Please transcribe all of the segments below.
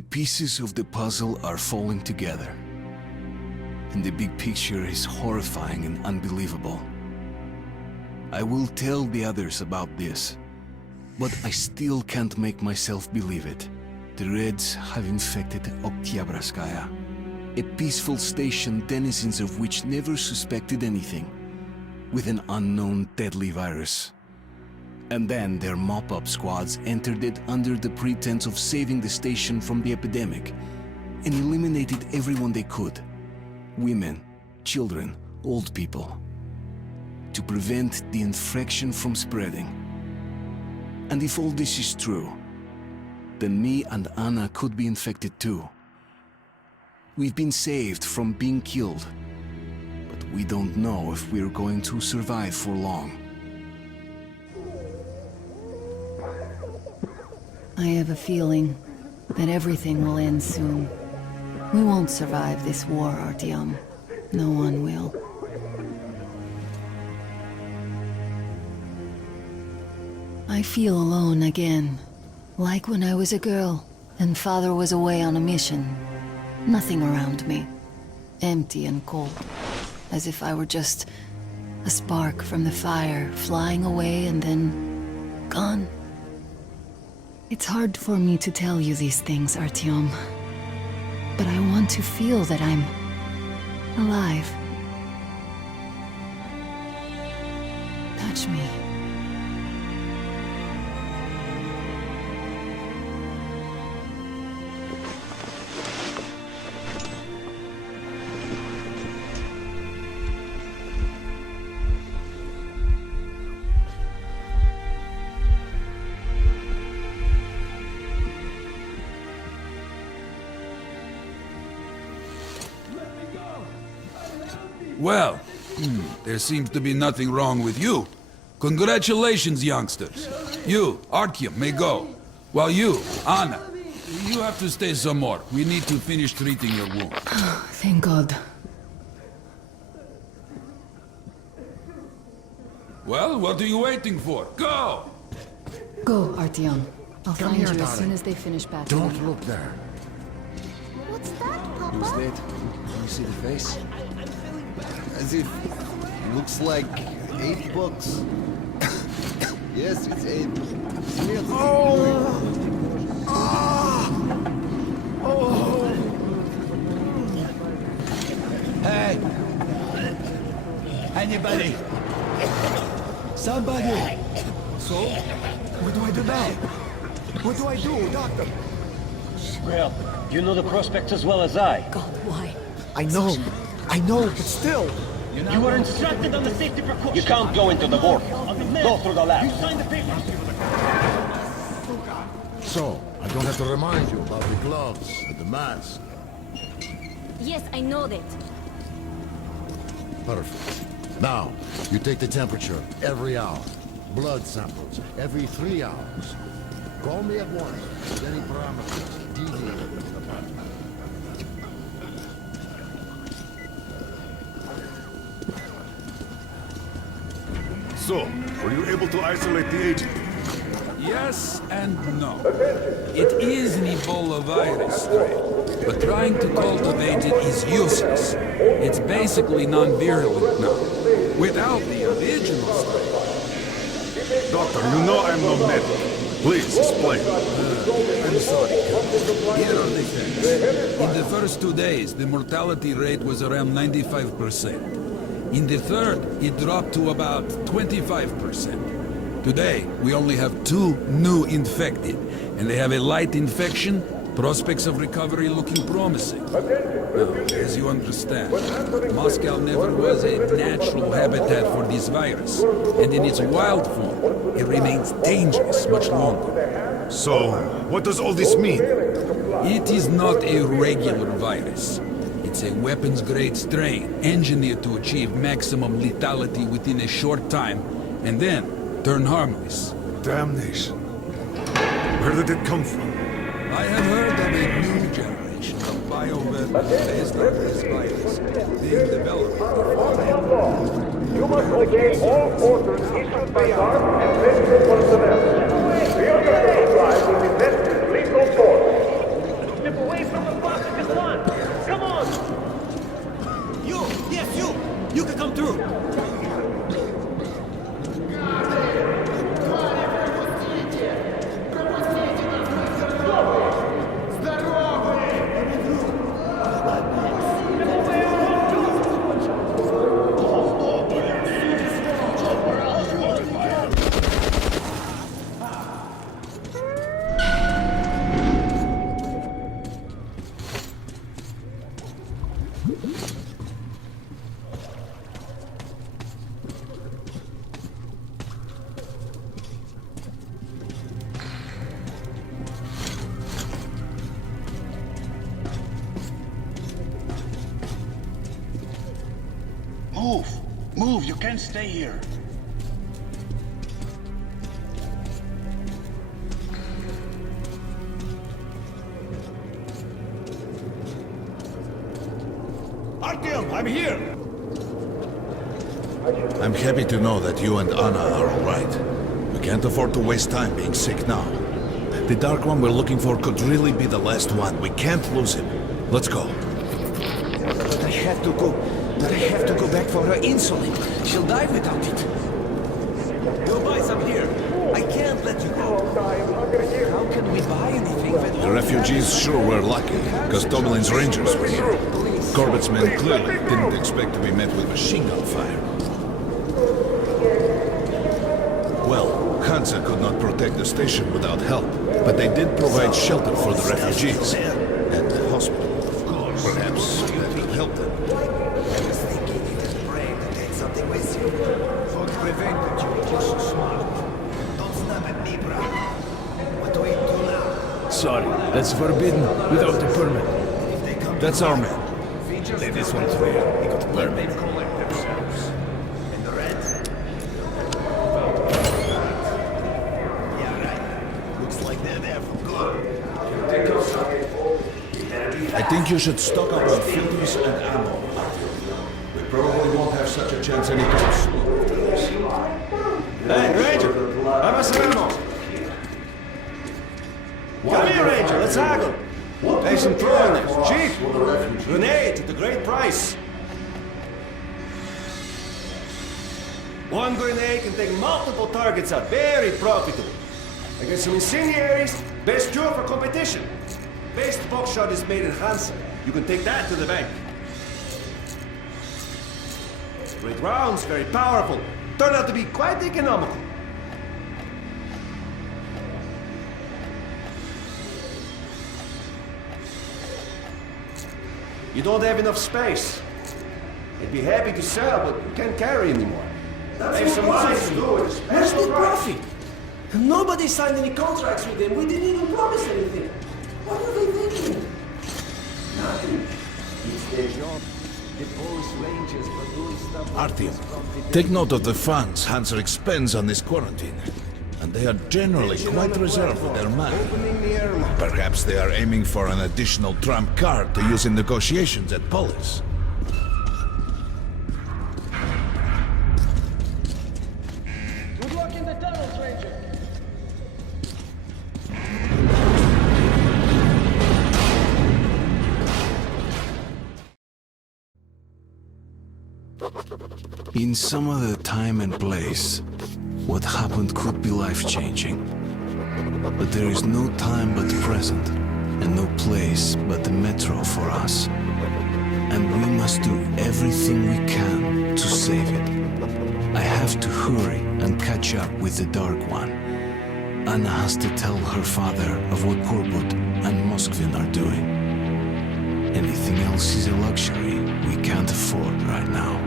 The pieces of the puzzle are falling together. And the big picture is horrifying and unbelievable. I will tell the others about this, but I still can't make myself believe it. The Reds have infected Oktyabrskaya, a peaceful station denizens of which never suspected anything, with an unknown deadly virus. And then their mop-up squads entered it under the pretense of saving the station from the epidemic, and eliminated everyone they could. Women, children, old people. To prevent the infection from spreading. And if all this is true, then me and Anna could be infected too. We've been saved from being killed, but we don't know if we're going to survive for long. I have a feeling that everything will end soon. We won't survive this war, Artyom. No one will. I feel alone again, like when I was a girl and Father was away on a mission. Nothing around me, empty and cold, as if I were just a spark from the fire, flying away and then gone. It's hard for me to tell you these things, Artyom, but I want to feel that I'm alive. Touch me. Well, there seems to be nothing wrong with you. Congratulations, youngsters. You, Artyom, may go. While you, Anna, you have to stay some more. We need to finish treating your wound. Thank God. Well, what are you waiting for? Go! Go, Artyom. I'll Come find here, you as darling. soon as they finish battling. Don't look there. What's that, Papa? Who's that? Can you see the face? As if... looks like $8. Yes, it's 8. Hey! Anybody? Somebody! So, what do I do now? What do I do, Doctor? Well, you know the prospects as well as I. God, why? I know, but still. You were instructed on the safety precautions. You can't go into the vault. Go through the lab. You signed the papers. So, I don't have to remind you about the gloves and the mask. Yes, I know that. Perfect. Now, you take the temperature every hour. Blood samples every 3 hours. Call me at once with any parameters deviating from the pattern. So, were you able to isolate the agent? Yes and no. It is an Ebola virus strain, but trying to cultivate it is useless. It's basically non-virulent now, without the original strain. Doctor, you know I'm no medic. Please, explain. I'm sorry, Captain. Here are the facts. In the first 2 days, the mortality rate was around 95%. In the third, it dropped to about 25%. Today, we only have 2 new infected, and they have a light infection, prospects of recovery looking promising. Now, as you understand, Moscow never was a natural habitat for this virus, and in its wild form, it remains dangerous much longer. So, what does all this mean? It is not a regular virus. It's a weapons-grade strain, engineered to achieve maximum lethality within a short time, and then turn harmless. Damnation. Where did it come from? I have heard of a new generation of bioweapons based on this virus being developed. You must regain all orders issued by us and rescue personnel. The underground drive will be met with lethal force. Move! Move! You can't stay here! Artyom, I'm here! I'm happy to know that you and Anna are all right. We can't afford to waste time being sick now. The Dark One we're looking for could really be the last one. We can't lose him. Let's go. But I have to go. But I have to go back for her insulin. She'll die without it. Go buy some here. I can't let you go. How can we buy anything when The refugees sure were lucky, because Tomelin's rangers were here. Corbett's men clearly didn't expect to be met with machine gun fire. Well, Hansa could not protect the station without help, but they did provide shelter for the refugees. And the hospital, of course. Perhaps that will help them. I was thinking you were brave to take something with you. For prevented you, you're so smart. Don't snap at me, bro. What do we do now? Sorry, that's forbidden without a permit. That's our man. Let this one clear. He got a permit. Collect themselves. And the reds? Yeah, right. Looks like they're there for good. I think you should stock up on filters and ammo, Artyom. We probably won't have such a chance anytime soon after this. Hey, Ranger! Have us some ammo! Come here, Ranger, let's haggle! Hey, some throwing this, cheap! Grenade at a great price! One grenade can take multiple targets out, very profitable. I got some incendiaries, best cure for competition. Best buckshot is made in Hansa. You can take that to the bank. Great rounds, very powerful. Turned out to be quite economical. You don't have enough space. I'd be happy to sell, but you can't carry anymore. That's some money to do it. Where's the profit? Nobody signed any contracts with them. We didn't even promise anything. What are they thinking? Nothing. It's their job. The police rangers for doing stuff. Artyom, take note of the funds Hansa expends on this quarantine. And they are generally quite reserved with their money. Perhaps they are aiming for an additional trump card to use in negotiations at Polis. Good luck in the tunnels, Ranger. In some other time and place, what happened could be life-changing. But there is no time but the present, and no place but the metro for us. And we must do everything we can to save it. I have to hurry and catch up with the Dark One. Anna has to tell her father of what Korbut and Moskvin are doing. Anything else is a luxury we can't afford right now.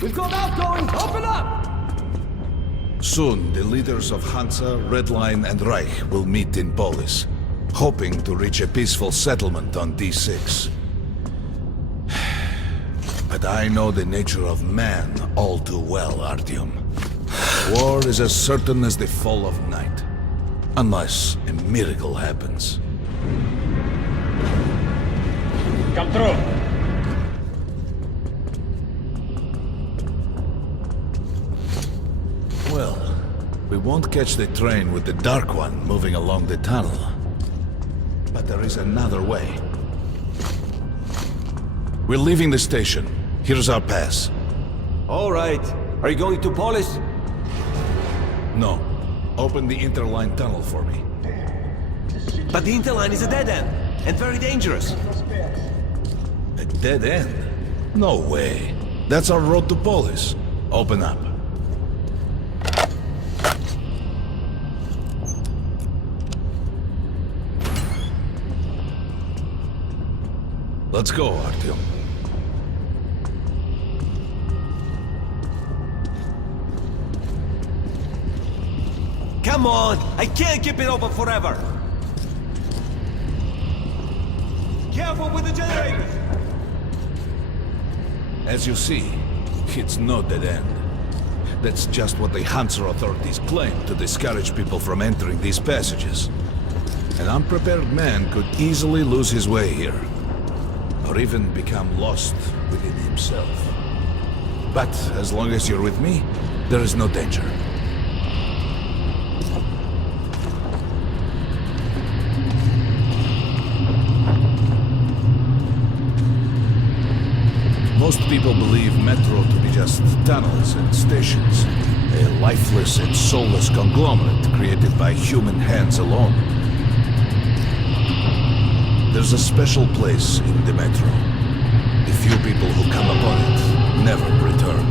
We've got outgoing! Open up! Soon, the leaders of Hansa, Red Line, and Reich will meet in Polis, hoping to reach a peaceful settlement on D6. But I know the nature of man all too well, Artyom. War is as certain as the fall of night, unless a miracle happens. Come through! Well, we won't catch the train with the Dark One moving along the tunnel. But there is another way. We're leaving the station. Here's our pass. All right. Are you going to Polis? No. Open the interline tunnel for me. But the interline is a dead end, and very dangerous. A dead end? No way. That's our road to Polis. Open up. Let's go, Artyom. Come on! I can't keep it open forever! Careful with the generators! As you see, it's no dead end. That's just what the Hansa authorities claim to discourage people from entering these passages. An unprepared man could easily lose his way here, or even become lost within himself. But as long as you're with me, there is no danger. Most people believe metro to be just tunnels and stations, a lifeless and soulless conglomerate created by human hands alone. There's a special place in the metro. The few people who come upon it never return.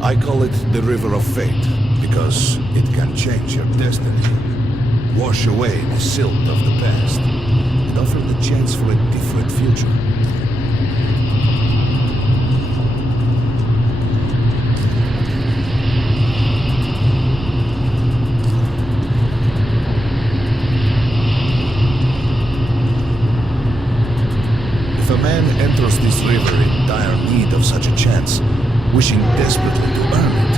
I call it the River of Fate because it can change your destiny, wash away the silt of the past, and offer the chance for a different future. If a man enters this river in dire need of such a chance, wishing desperately to earn it,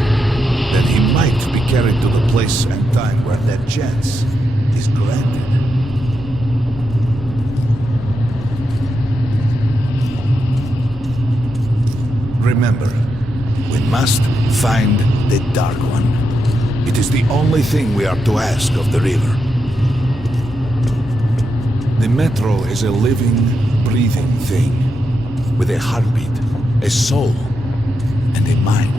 then he might be carried to the place and time where that chance is granted. Remember, we must find the Dark One. It is the only thing we are to ask of the river. The metro is a living, breathing thing, with a heartbeat, a soul, and a mind.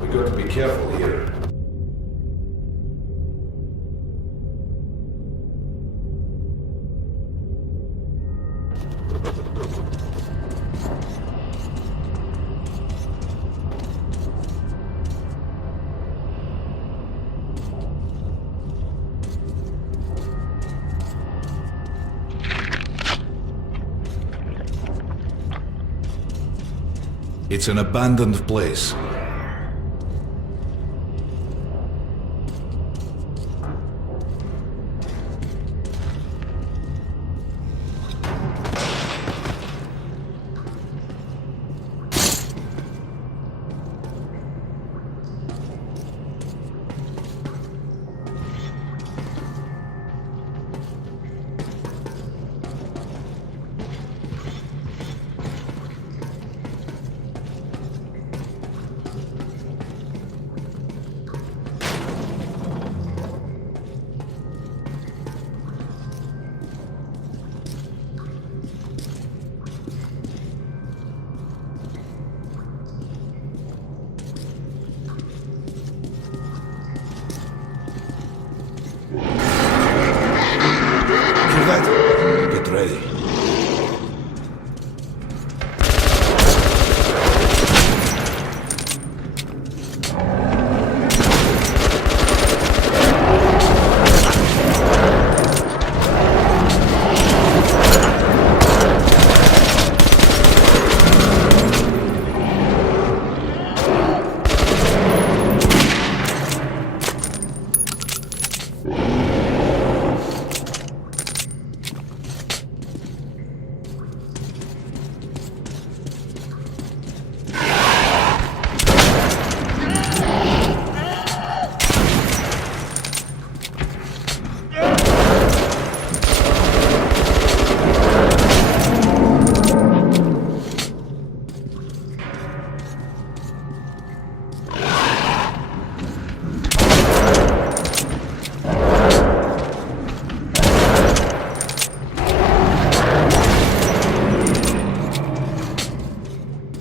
We got to be careful here. It's an abandoned place.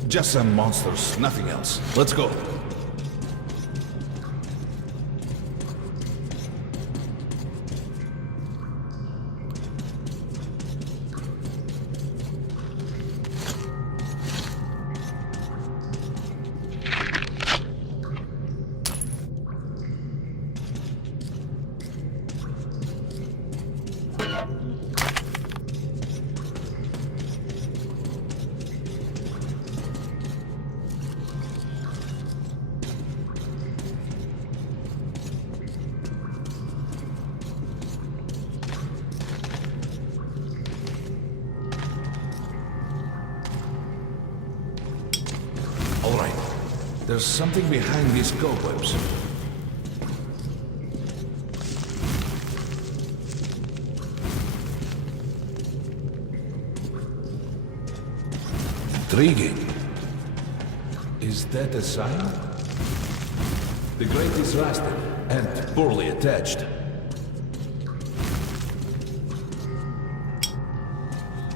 Just some monsters, nothing else. Let's go. All right. There's something behind these cobwebs. Intriguing. Is that a sign? The grate is rusted and poorly attached.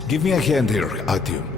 Give me a hand here, Artyom.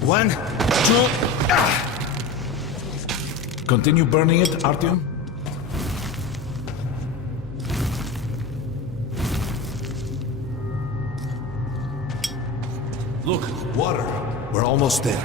One, two, Continue burning it, Artyom? Look, water. We're almost there.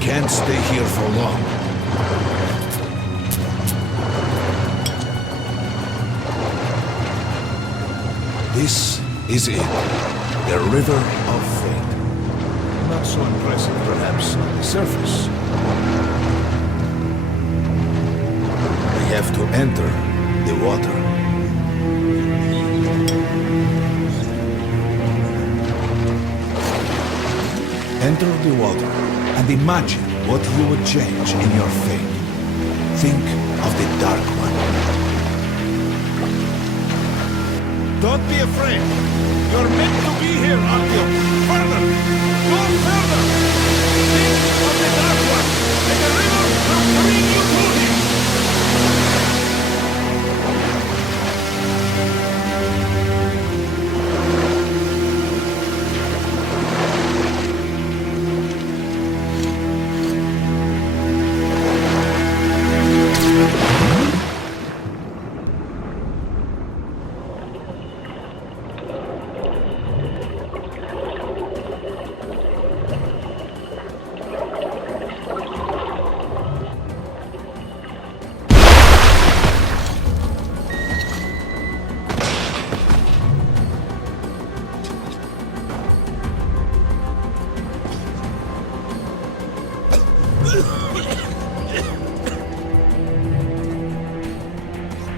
Can't stay here for long. This is it. The River of Fate. Not so impressive, perhaps, on the surface. We have to enter the water. Enter the water. And imagine what you would change in your fate. Think of the Dark One. Don't be afraid. You're meant to be here, Artyom. Further! Go further! Think of the Dark One, and the river will bring you to him!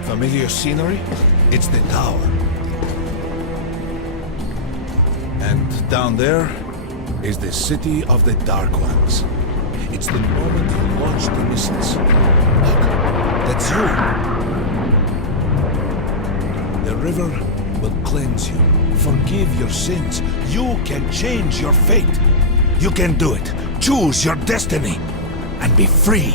Familiar scenery? It's the tower. And down there is the city of the Dark Ones. It's the moment you launch the missiles. Look, that's you. The river will cleanse you, forgive your sins. You can change your fate. You can do it. Choose your destiny and be free.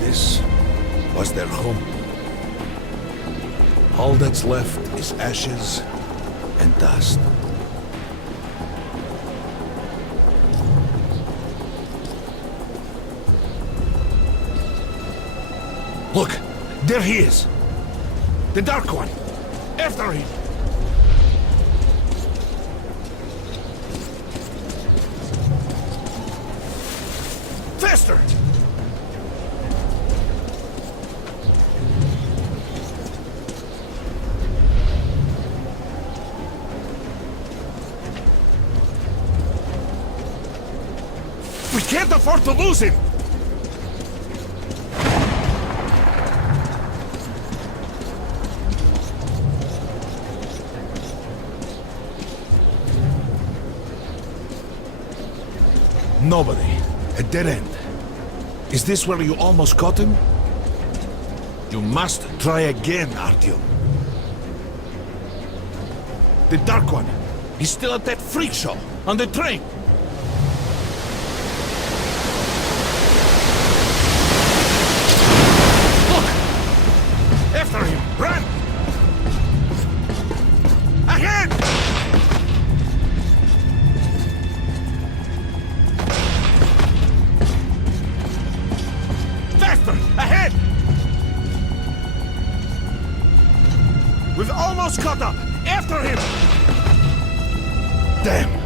This was their home. All that's left is ashes and dust. Look, there he is. The Dark One. After him. Faster! We can't afford to lose him! Nobody. A dead end. Is this where you almost caught him? You must try again, Artyom. The Dark One. He's still at that freak show on the train. Look! After him! Run! Ahead! Ahead! We've almost caught up! After him! Damn!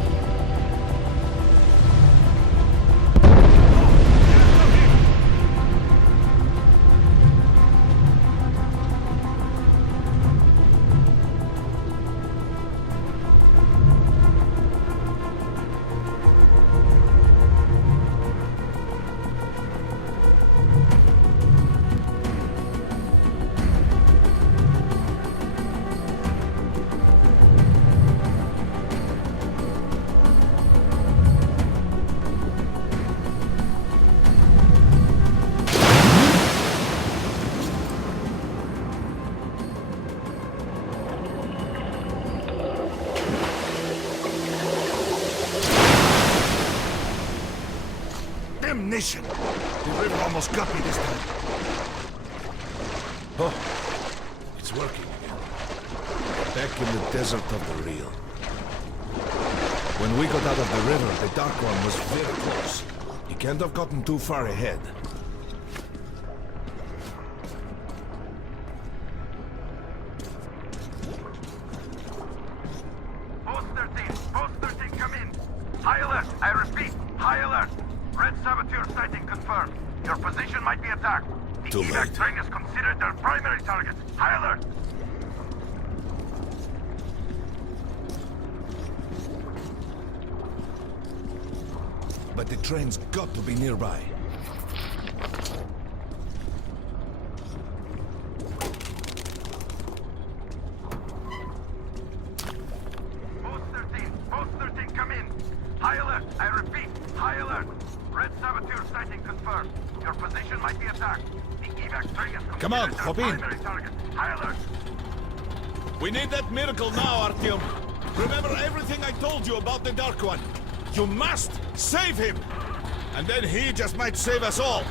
Damnation! The river almost got me this time. Oh, it's working again. Back in the desert of the real. When we got out of the river, the Dark One was very close. He can't have gotten too far ahead. Post 13, come in. High alert, I repeat, high alert. Red saboteur sighting confirmed. Your position might be attacked. The Too evac late. train is considered their primary target. High alert. But the train's got to be nearby. Post 13, come in. High alert, I repeat, high alert. Red saboteur sighting confirmed. Your position might be attacked. The evac train is considered Come on, their hop in. primary target. High alert. We need that miracle now, Artyom. Remember everything I told you about the Dark One. You must save him! And then he just might save us all.